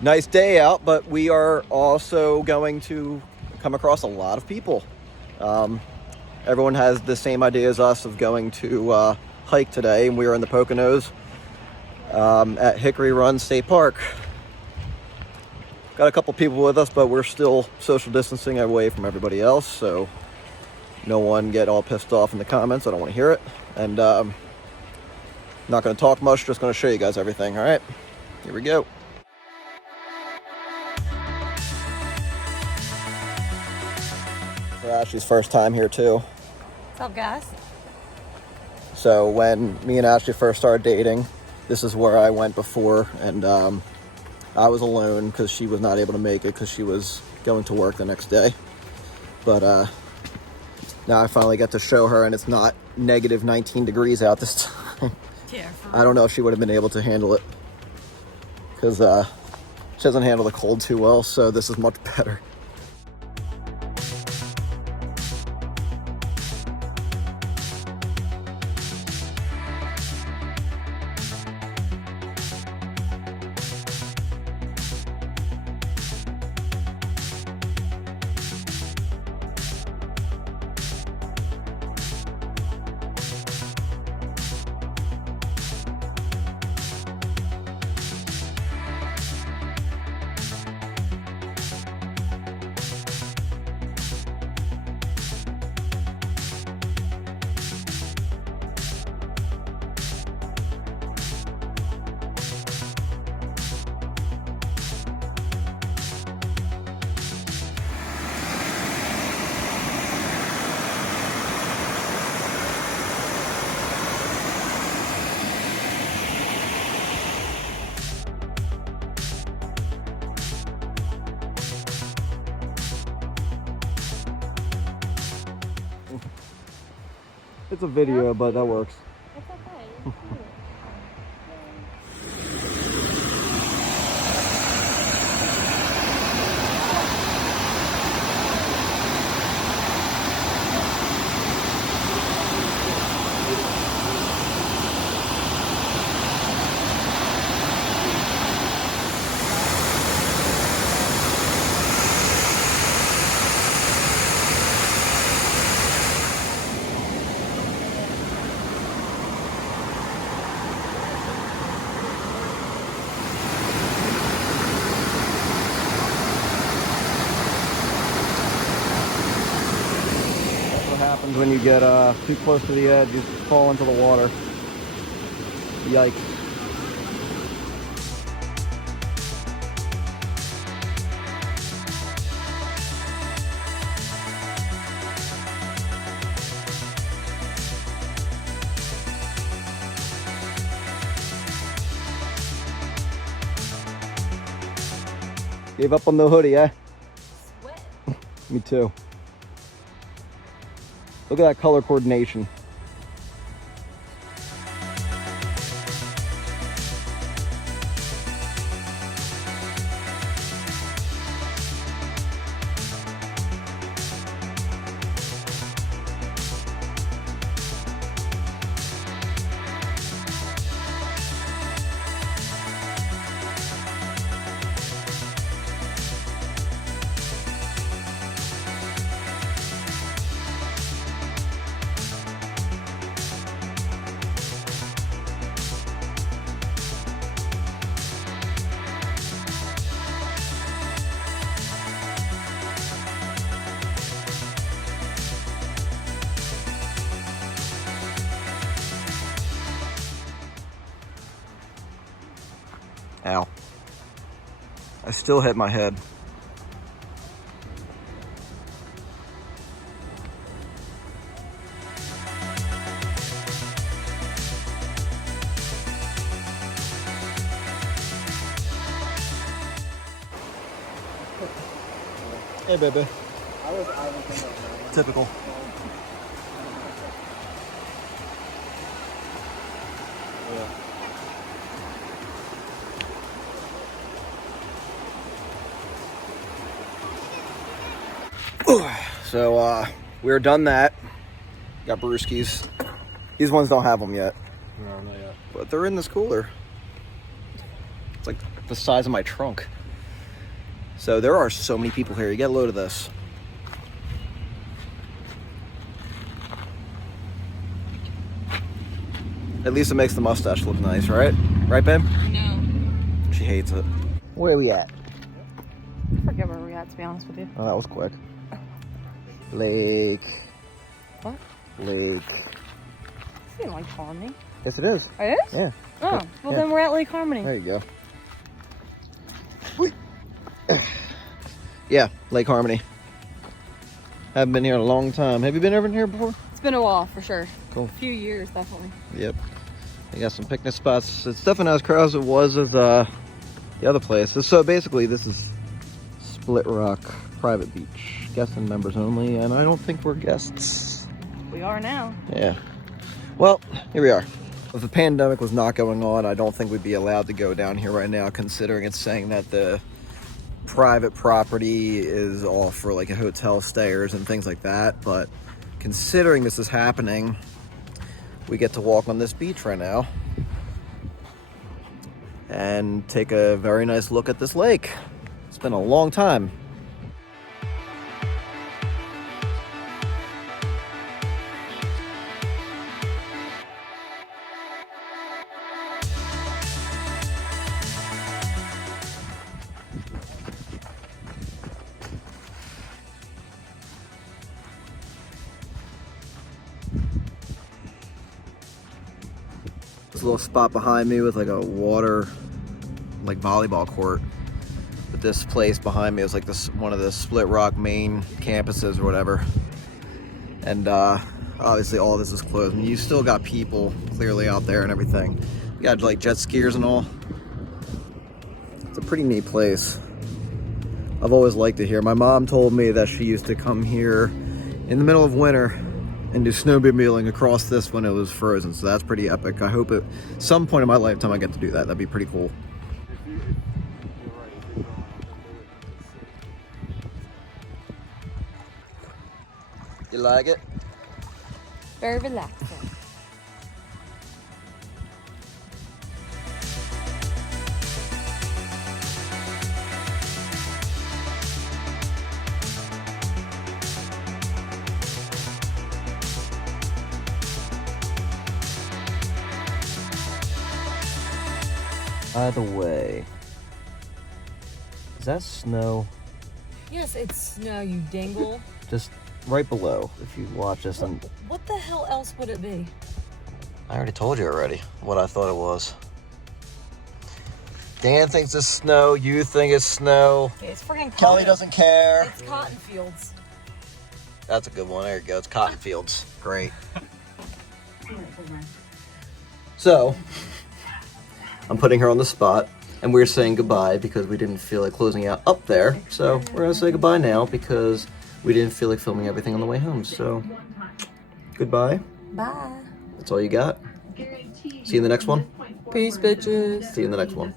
Nice day out, but we are also going to come across a lot of people. Everyone has the same idea as us of going to hike today, and we are in the Poconos at Hickory Run State Park. Got a couple people with us, but we're still social distancing away from everybody else, so no one get all pissed off in the comments. I don't want to hear it. And not going to talk much, just going to show you guys everything. All right, here we go. Ashley's first time here too. What's up, guys? So when me and Ashley first started dating, this is where I went before, and I was alone because she was not able to make it because she was going to work the next day. But now I finally get to show her, and it's not negative 19 degrees out this time. Yeah, I don't know if she would have been able to handle it because she doesn't handle the cold too well, so this is much better. It's a video, but that works. It's okay. It's cute. Happens when you get too close to the edge, you fall into the water. Yikes. Gave up on the hoodie, eh? Sweat. Me too. Look at that color coordination. Ow. I still hit my head. Hey, baby. Typical. So we're done that. Got brewskis. These ones don't have them yet. No, not yet. But they're in this cooler. It's like the size of my trunk. So there are so many people here. You get a load of this. At least it makes the mustache look nice, right? Right, babe? No. She hates it. Where are we at? I forget where we're at, to be honest with you. Oh, that was quick. Lake. What? Lake. This ain't Lake Harmony. Yes, it is. It is? Yeah. Oh, well Yeah. then we're at Lake Harmony. There you go. Whee. Yeah, Lake Harmony. Haven't been here in a long time. Have you been over here before? It's been a while, for sure. Cool. A few years, definitely. Yep. You got some picnic spots. It's definitely not as crowded as it was with the other places. So basically, this is Split Rock Private Beach. Guests and members only, and I don't think we're guests. We are now. Yeah. Well, here we are. If the pandemic was not going on, I don't think we'd be allowed to go down here right now, considering it's saying that the private property is all for like a hotel stayers and things like that. But considering this is happening, we get to walk on this beach right now and take a very nice look at this lake. It's been a long time. There's a little spot behind me with like a water, like volleyball court. But this place behind me is like this one of the Split Rock main campuses or whatever. And obviously all this is closed. I mean, you still got people clearly out there and everything. You got like jet skiers and all. It's a pretty neat place. I've always liked it here. My mom told me that she used to come here in the middle of winter and do snowmobiling across this when it was frozen. So that's pretty epic. I hope at some point in my lifetime I get to do that. That'd be pretty cool. You like it? Very relaxing. By the way, is that snow? Yes, it's snow, you dingle. Just right below, if you watch this. And What the hell else would it be? I already told you already what I thought it was. Dan thinks it's snow. You think it's snow. Okay, it's freaking Kelly cotton. doesn't care. It's cotton fields. That's a good one. There you go. It's cotton fields. Great. So, I'm putting her on the spot, and we're saying goodbye because we didn't feel like closing out up there. So we're gonna say goodbye now because we didn't feel like filming everything on the way home. So, goodbye. Bye. That's all you got. See you in the next one. Peace, bitches. See you in the next one.